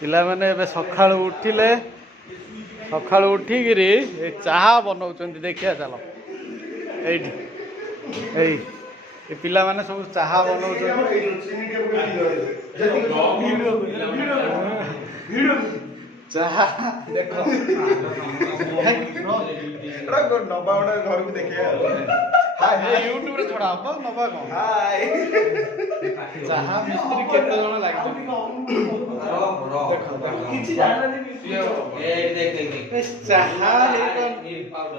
पिला माने सका उठिले सका उठिकी चाहा बनाऊँ देखिए चल ये पिला माने सब चाहा बनाऊँ चाहा देख नवा गोटे घर को देखिए यूट्यूब रे छोड़ा हम नवा कौन चाहा मिस्त्री केते जण लागतो चाहा पाउडर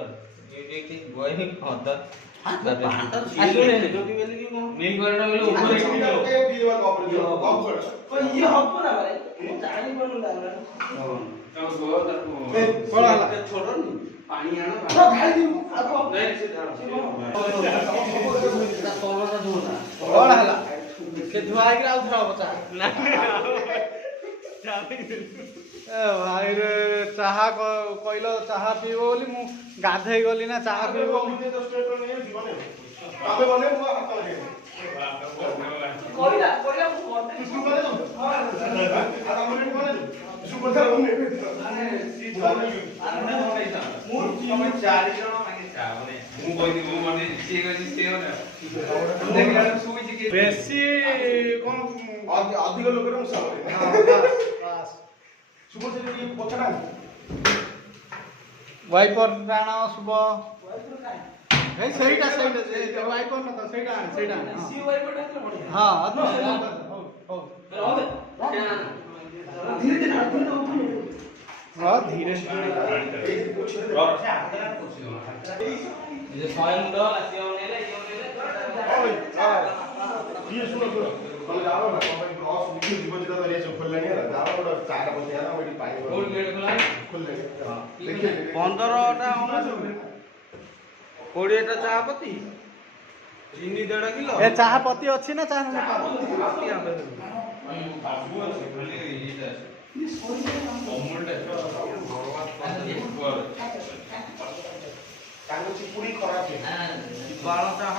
भाई रे चाहा कहल चाहा पीब बोली मु गाधे गली ना चाहा पीब बेसी अधिक लोक वाइपर टाण शुभ सहीटा वाइपर न तो सहीटा हाँ धीरे पंद्रह कोड़े चाहपत्ती चीनी 1.5 किलो चाहपत्ती अच्छी ना चाह चिपुड़ी खराब बाल चाह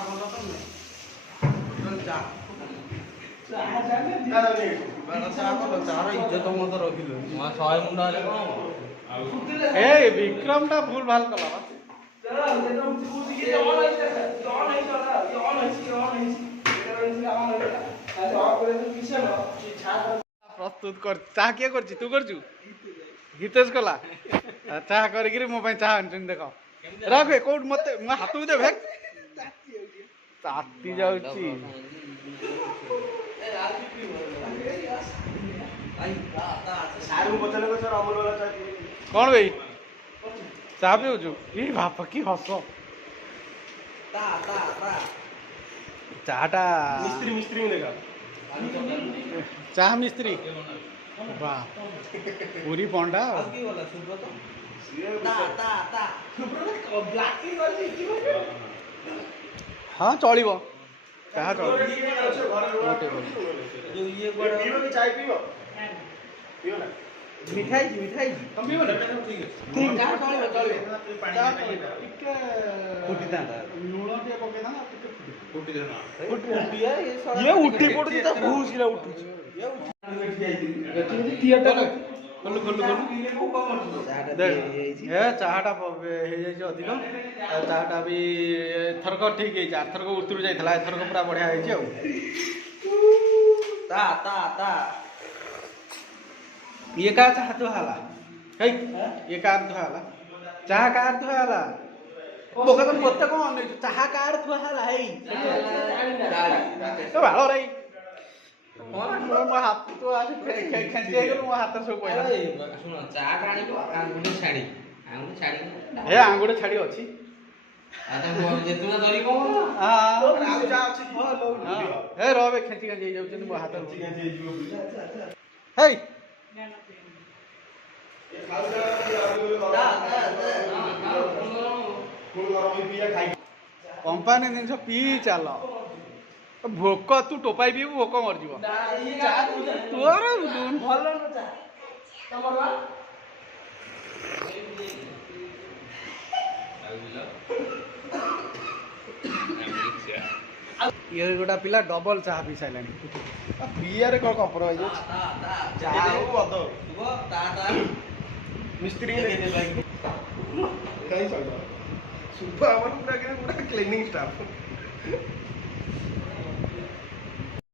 चार इज्जत मत रखिल 100 मुंडा ए विक्रम टा भूल भाल कला प्रस्तुत कर चाह किए कर तू कर हितेश कला चाह कर मो चाह आन देख रख कौट मत हाथ दे भेक ताती जाउची कौन भाई चाह पीऊ ये बाप की हस चाहटा मिस्त्री देखा चाह मिस्त्री वाह पूरी पंडा हाँ चलो चाह चलो मिठाई मिठाई तुम पियो ना ठीक है चाह चलो चलो चाह चलो टिके फुटी दांडा लूण टे पके ना फुटी देना फुटी ये उठी पड़ती त भूस किला उठी ये थिएटर खोलु खोलु खोलु देख ए चाहटा हे जाई अधिक चाहटा भी थरक ठीक है थरक उतरु जाइथला थरक पूरा बढ़िया है जे ता ता ता ये का चाह तो हाला है ये का अर्थ हाला चाह का अर्थ हाला बोका तो मत कोन चाह का अर्थ हाला है तो भालो रे मो हाथ तो आज खेंचे गेल मो हाथ सब पहिला सुन चाह काणी को आंगुठी छाड़ी हे आंगुठी छाड़ी अछि आटा मो जेतुना दरी को हां आउ जा अछि हे रबे खेंची के जाई जाउछन मो हाथ हे कंपानी जिन पी चल भोक तू टोपाई पीबू भोक मरजी तोर भल ये गोटा पिला डबल चाह पी साइलानी पियारे कौन कॉम्प्रोमाइज अछि चाह हो अद मिस्त्री के दे लाइक कहीं चल सुबह हमर पूरा क्लीनिंग स्टाफ